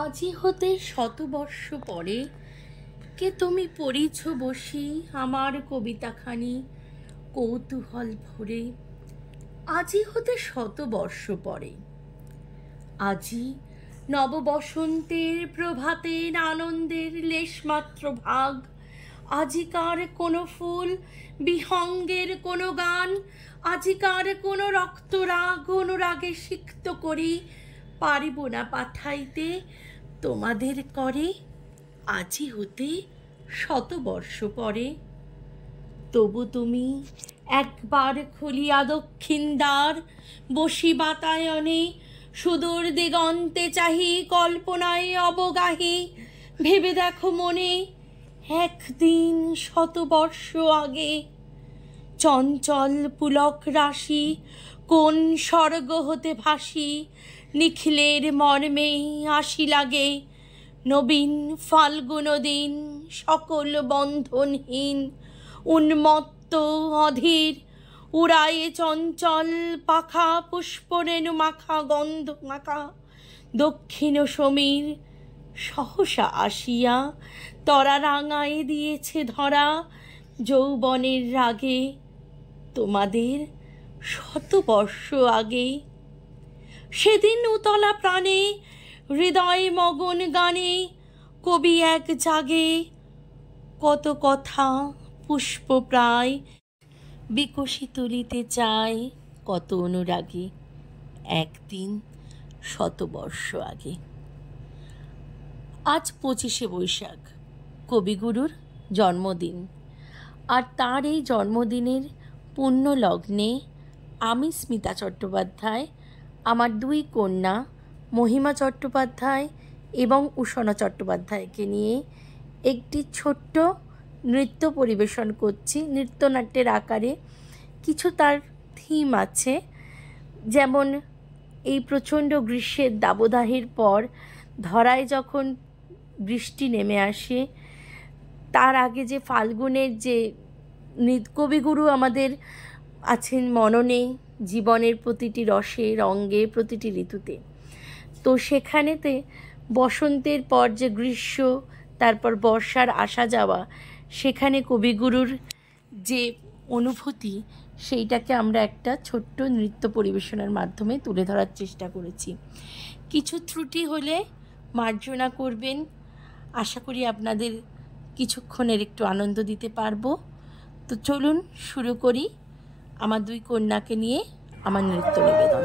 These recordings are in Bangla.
আজি হতে শতবর্ষ পরে কে তুমি পড়িছ বসি আমার কবিতাখানি কৌতূহল ভরে। আজি হতে শতবর্ষ পরে, আজি নববসন্তের প্রভাতের আনন্দের লেশমাত্র ভাগ। আজিকার কোনো ফুল বিহঙ্গের কোনো গান, আজিকার কোনো রক্তরাগ অনুরাগে সিক্ত করি পারিব না পাঠাইতে তোমাদের করে। আজি হতে শতবর্ষ পরে, তবু তুমি একবার খুলিয়া দক্ষিণ দ্বার, বসি বাতায়নে সুদূর দিগন্তে চাহি কল্পনায় অবগাহী। ভেবে দেখো মনে একদিন শতবর্ষ আগে চঞ্চল পুলক রাশি কোন স্বর্গ হতে ভাসি নিখিলের মর্মে আসি লাগে। নবীন ফাল্গুন দিন সকল বন্ধনহীন উন্মত্ত অধীর উড়ায়ে চঞ্চল পাখা পুষ্পরেণু মাখা গন্ধ মাখা। দক্ষিণ সমীর সহসা আসিয়া তরা রাঙায় দিয়েছে ধরা যৌবনের রাগে তোমাদের শতবর্ষ আগে। সেদিন উতলা প্রাণে হৃদয় মগন গানে কবি এক জাগে কত কথা পুষ্প প্রায় বিকশি তুলিতে চায় কত অনুরাগে একদিন শতবর্ষ আগে। আজ 25শে বৈশাখ, কবিগুরুর জন্মদিন। আর তার এই জন্মদিনের পুণ্য লগ্নে আমি স্মিতা চট্টোপাধ্যায় আমার দুই কন্যা মহিমা চট্টোপাধ্যায় এবং উষণা চট্টোপাধ্যায়কে নিয়ে একটি ছোট্ট নৃত্য পরিবেশন করছি। নৃত্যনাট্যের আকারে কিছু তার থিম আছে, যেমন এই প্রচণ্ড গ্রীষ্মের দাবদাহের পর ধরায় যখন বৃষ্টি নেমে আসে, তার আগে যে ফাল্গুনের যে কবিগুরু আমাদের আছেন মননে জীবনের প্রতিটি রসে রঙ্গে প্রতিটি ঋতুতে, তো সেখানেতে বসন্তের পর যে গ্রীষ্ম তারপর বর্ষার আসা যাওয়া, সেখানে কবিগুরুর যে অনুভূতি সেইটাকে আমরা একটা ছোট্ট নৃত্য পরিবেশনার মাধ্যমে তুলে ধরার চেষ্টা করেছি। কিছু ত্রুটি হলে মার্জনা করবেন। আশা করি আপনাদের কিছুক্ষণের একটু আনন্দ দিতে পারবো। তো চলুন শুরু করি আমার দুই কন্যাকে নিয়ে আমার নৃত্য নিবেদন।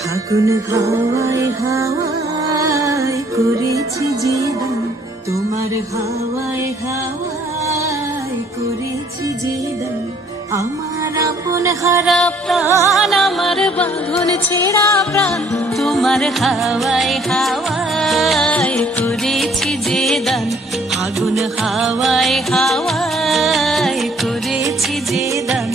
ফাগুন হাওয়ায় হাওয়ায় করেছি যে দান, তোমার হাওয়ায় হাওয়ায় করেছি যে দান। আমার আপন হারা প্রাণ, আমার বাঁধন ছেঁড়া প্রাণ, তোমার হাওয়ায় হাওয়ায় করেছি যে দান। ফাগুন হাওয়ায় হাওয়ায় করেছি যে দান।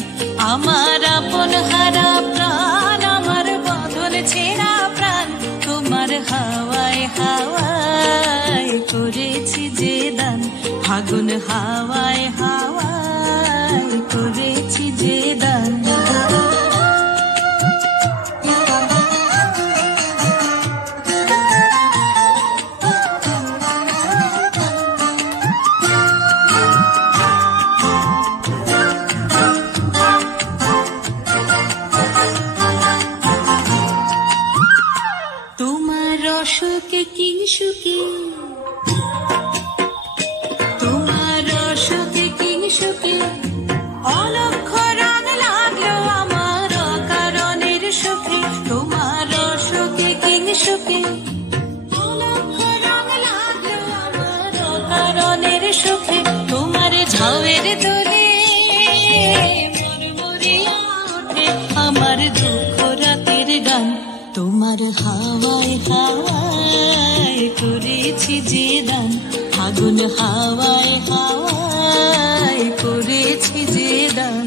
আমার আপন হারা প্রাণ, আমার বাঁধন ছেঁড়া প্রাণ, তোমার হাওয়ায় হাওয়ায় করেছি যে দান। ফাগুন হাওয়ায় হাওয়ায় করেছি যে দান। তোমার রসকে কিংসুকে, তোমার রসকে কিংসুকে অলক্ষ রং লাগলো আমার অকারণের সুখে। তোমার রসকে কিংসুকে অলক্ষ রং লাগলো আমার অকারণের সুখে। তোমার ঝাউয়ের দোলে মরমরিয়া ওঠে আমার দুঃখ রাতের গান। তোমার হাওয়ায় হাওয়ায় করেছি যে দান। ফাগুন হাওয়ায় হাওয়ায় করেছি যে দান।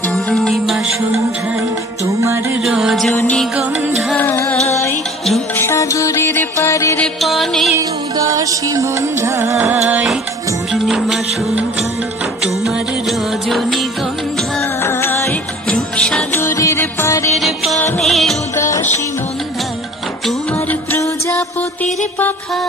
পূর্ণিমা সন্ধ্যায় তোমার রজনীগন্ধা হাওয়ায় পূর্ণিমা সন্ধ্যায় তোমার রজনীগন্ধায় রূপসাগরের পারের পানে উদাসী মন্ধায় তোমার প্রজাপতির পাখা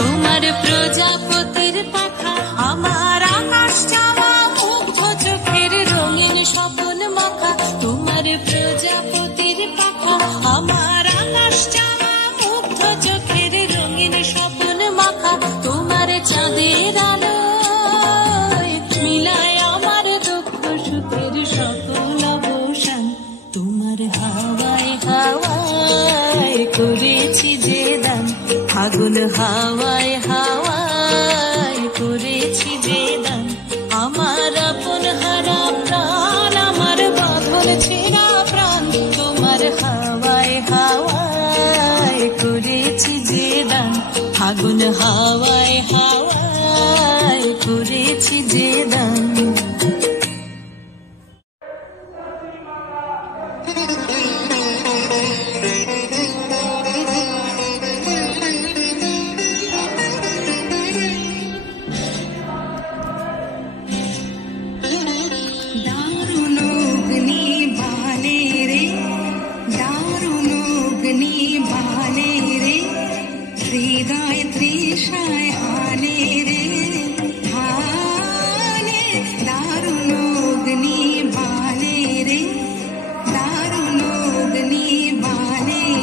তোমার প্রজাপতির পাখা আমার আকাশ চাওয়া মুগ্ধ চোখের রঙিন স্বপন মাখা তোমার প্রজাপতির পাখা আমার আকাশ চাওয়া মুগ্ধ চোখের রঙিন স্বপন মাখা তোমার চাঁদের আলোয় মিলায় আমার দুঃখ সুখের সকল অবসান তোমার হাওয়ায় হাওয়ায় করেছি যে দান ফাগুন হাওয়ায় হাওয়ায় করেছি যে দান আমার আপন হারা প্রাণ আমার বাঁধন ছেঁড়া প্রাণ তোমার হাওয়ায় হাওয়ায় করেছি যে দান ফাগুন হাওয়ায় হাওয়ায় করেছি যে দান दारुणोग्नि बाले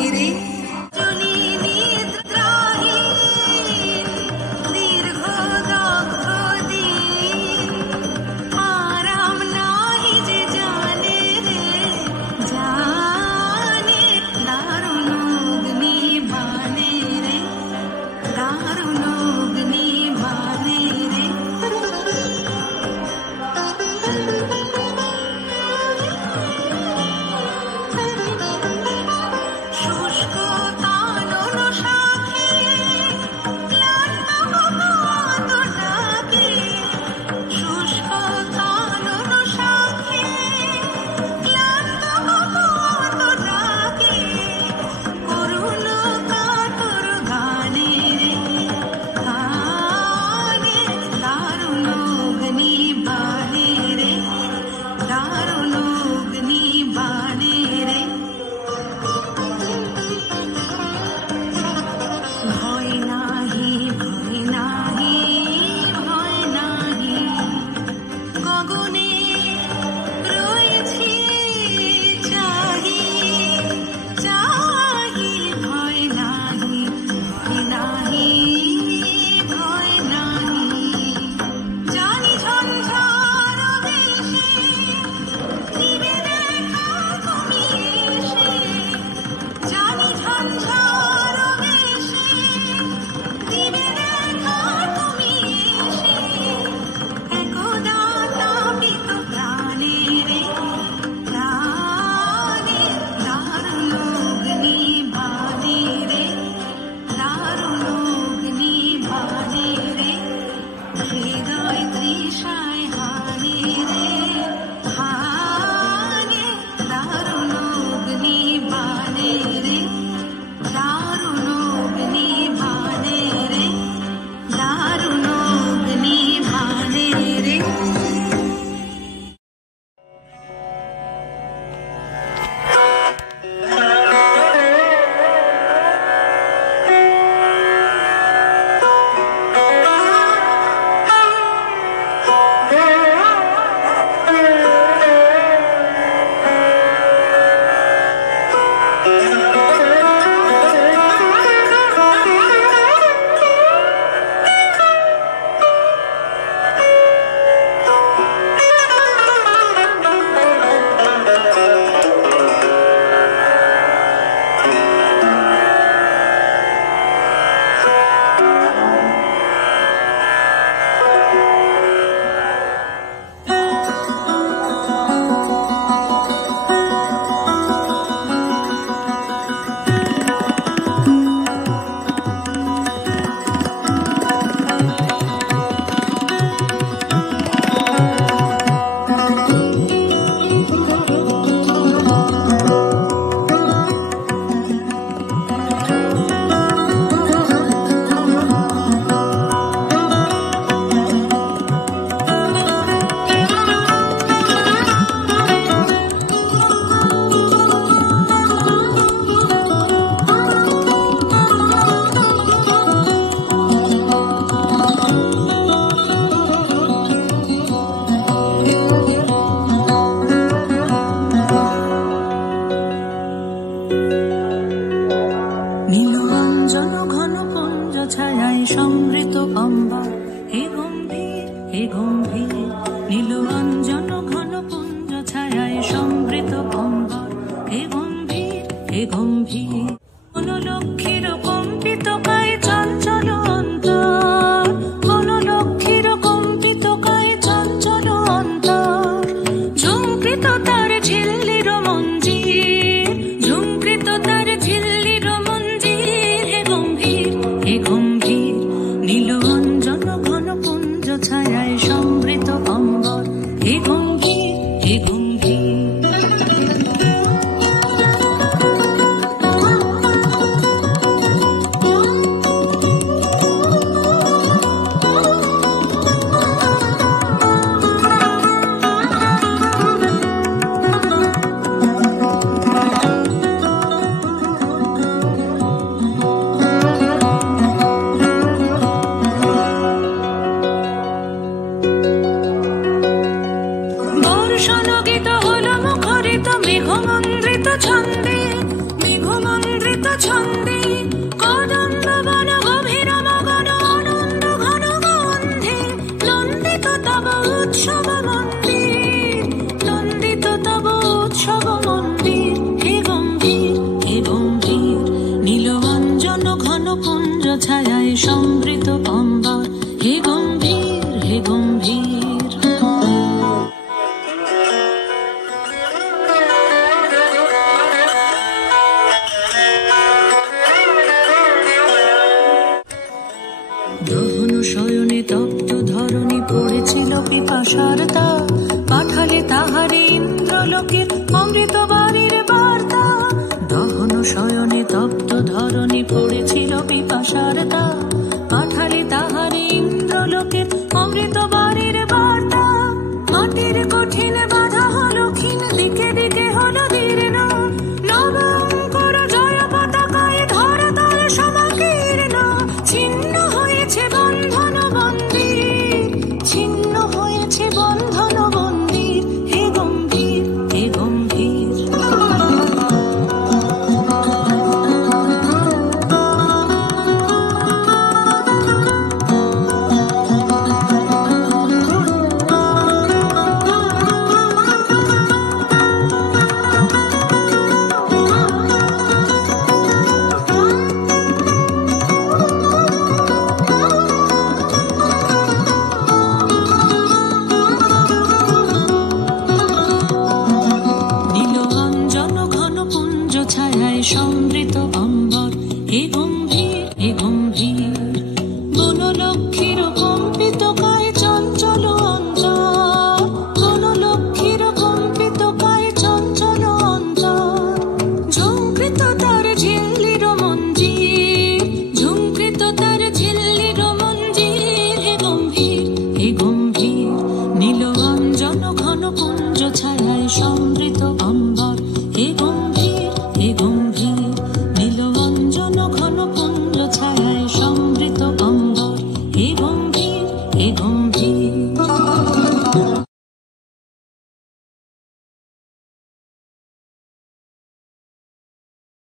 হে গম্ভীর কোন লক্ষ্মীর কম্পিত কায় চঞ্চল অন্তর, কোন লক্ষ্মীর কম্পিত কায় চঞ্চল অন্তর, ঝুমকৃত তার ঝিল্লির মঞ্জির, ঝুমকৃত তার ঝিল্লির মঞ্জির। হে গম্ভীর নীল অঞ্জন ঘন পুঞ্জ ছায়ায় সমৃত অম্বর। হে গম্ভীর হে গম্ভীর বর্ষণগীত হল মুখরিত মেঘমন্দ্রিত ছন্দে, মেঘমন্দ্রিত ছন্দে কদম্ব বন গভীর মগন আনন্দ ঘন গন্ধে। নন্দিত তব উৎসব মন্দির, নন্দিত তব উৎসব মন্দির। হে গম্ভীর নীল অঞ্জন ঘন পুঞ্জ ছায়ায় সমৃত অম্বর। হে গম্ভীর হে গম্ভীর দহন শয়নে তপ্ত ধরণী পড়েছিল পিপাসার তা, পাঠালে তাহারে ইন্দ্রলোকের অমৃত বাণীর বার্তা। দহন শয়নে তপ্ত ধরণী পড়েছিল পিপাসার তা, পাঠালে তাহারে ইন্দ্রলোকের অমৃত বাণীর বার্তা। মাটির কঠিন বাধা হলো ক্ষীণ, দিকে দিকে হলো দীর্ণ, নবঙ্কর জয় পতাকায় ধরাতল সমাকীর্ণ। ছিন্ন হয়েছে বন্ধন মন্দির, ছিন্ন হয়েছে বন্ধন মন্দির। হে গম্ভীর হে গম্ভীর ছায়ায় সমৃত অম্বর। হে গম্ভীর বন লক্ষ্মীর কম্পিত কায় চঞ্চল অন্তর, কোন লক্ষ্মীর কম্পিত কায় চঞ্চল অন্তর, ঝুমকৃত তার ঝিল্লির মঞ্জির, ঝুমকৃত তার ঝিল্লির মঞ্জির। হে গম্ভীর নীল অঞ্জন ঘন পুঞ্জ ছায়ায় সমৃত অম্বর। হে গম্ভীর নীল অঞ্জন ঘন পুঞ্জ ছায়ায় সমৃত অম্বর। হে গম্ভীর